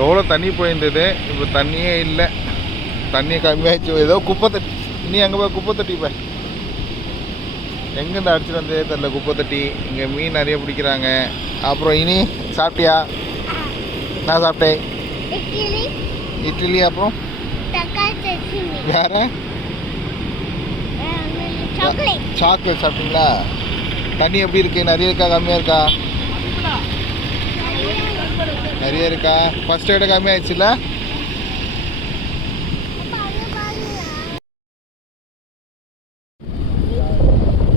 எவ்வளோ தண்ணி போயிருந்தது, இப்போ தண்ணியே இல்லை. தண்ணி கம்மியாகிடுச்சு. ஏதோ குப்பை தட்டி. இனி அங்கே போய் குப்பை தட்டி போய் எங்கேருந்து அடிச்சுட்டு வந்ததே தெரில. குப்பை தட்டி இங்கே மீன் நிறைய பிடிக்கிறாங்க. அப்புறம் இனி சாப்பிட்டியா? நான் சாப்பிட்டேன் இட்லி. அப்புறம் வேற சாக்லேட் சாப்பிட்டீங்களா? தண்ணி எப்படி இருக்கு? நிறைய இருக்கா கம்மியாக இருக்கா? நிறைய இருக்கா? ஃபர்ஸ்ட் விட கம்மியாயிடுச்சுல்ல?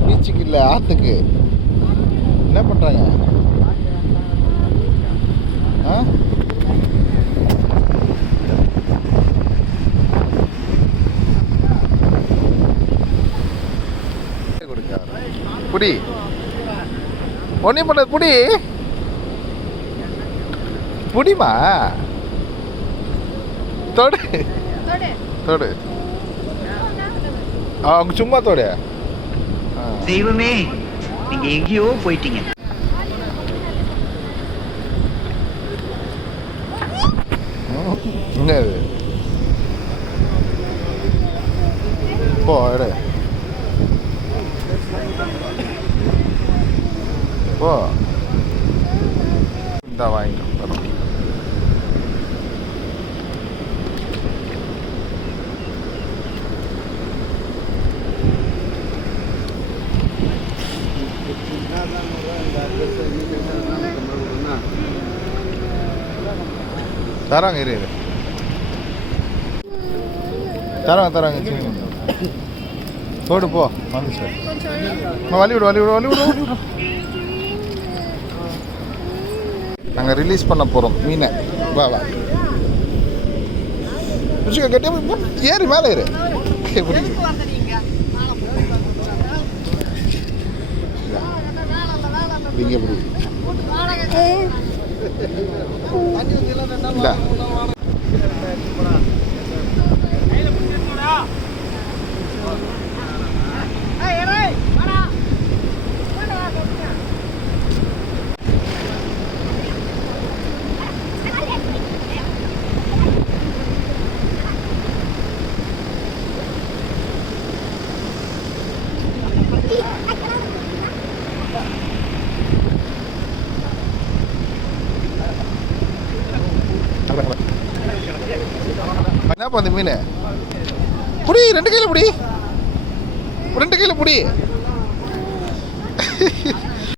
பீச்சுக்கு இல்லை, ஆற்றுக்கு. என்ன பண்ணுறாங்க? ஆ புடி ஒன்றும் பண்ணது. புடி புடிமா. தொடு தொடு. அவங்க சும்மா தொடு. தெய்வமே, நீங்க எங்கேயோ போயிட்டீங்க. என்னது? போ எடு. போ இந்த வாங்கிட்டு வரோம். தராங்க. இரு தராங்க. தோடு போ. வந்துச்சு. வலி விடு. நாங்கள் ரிலீஸ் பண்ண போகிறோம் மீனை. வா பிடிச்சிக்க. கட்டியா ஏறி மேலே ஏறு. எப்படி இங்கே எப்படி இல்லை? என்ன பண்ண மீன்? புடி. 2 கையில் புடி.